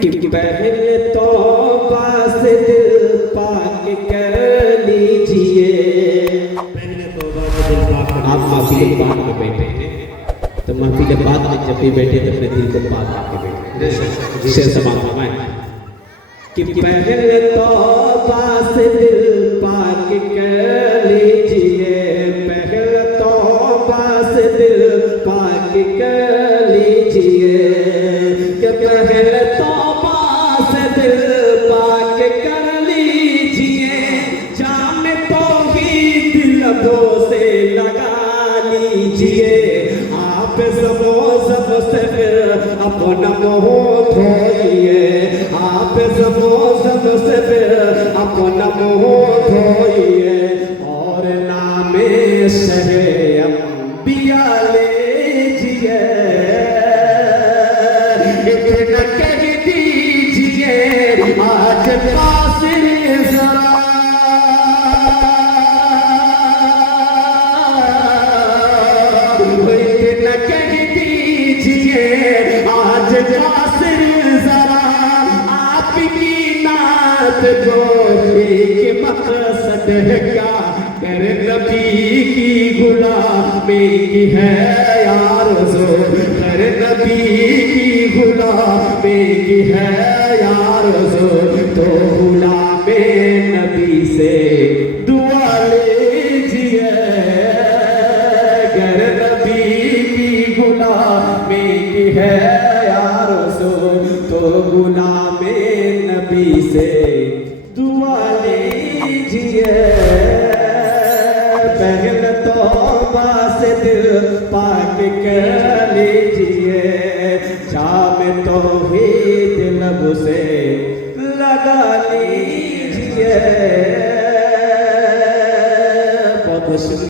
कि पहले तो बस दिल पाक कर लीजिए। पहले तो दिल पाक आप महफिल पाक में बैठे हैं तो महफिल पाक में जब भी बैठे तो अपने दिल को पाक करके बैठे। शेर समा फरमाए कि पहले तो बस दिल पाक कर लीजिए, पहले तो बस दिल पाक कर लीजिए, कि पहले तो बस दिल पाक कर लीजिए, जाम तौहीद लबों से लगा लीजिए। आप ज़म-ज़म से फिर अपना मुँह धोइए, आप ज़म-ज़म से फिर अपना मुँह धोइए, और नामे शहे अंबिया लीजिए। इतना कह दीजिए आज कासिर ज़रा, इतना कह दीजिए आज कासिर ज़रा, आपकी नात को एक मकसद है क्या, कर नबी की गुलामी की है आरज़ू, कर नबी की गुलामी की है आरज़ू, तो गुलामे नबी से दुआ लीजिए। कर नबी की गुलामी की है आरज़ू, तो गुलामे नबी से दुआ लीजिए। पहले तो बस दिल पाक कर लीजिए, जाम तौहीद लब से लगा लीजिए। बहुत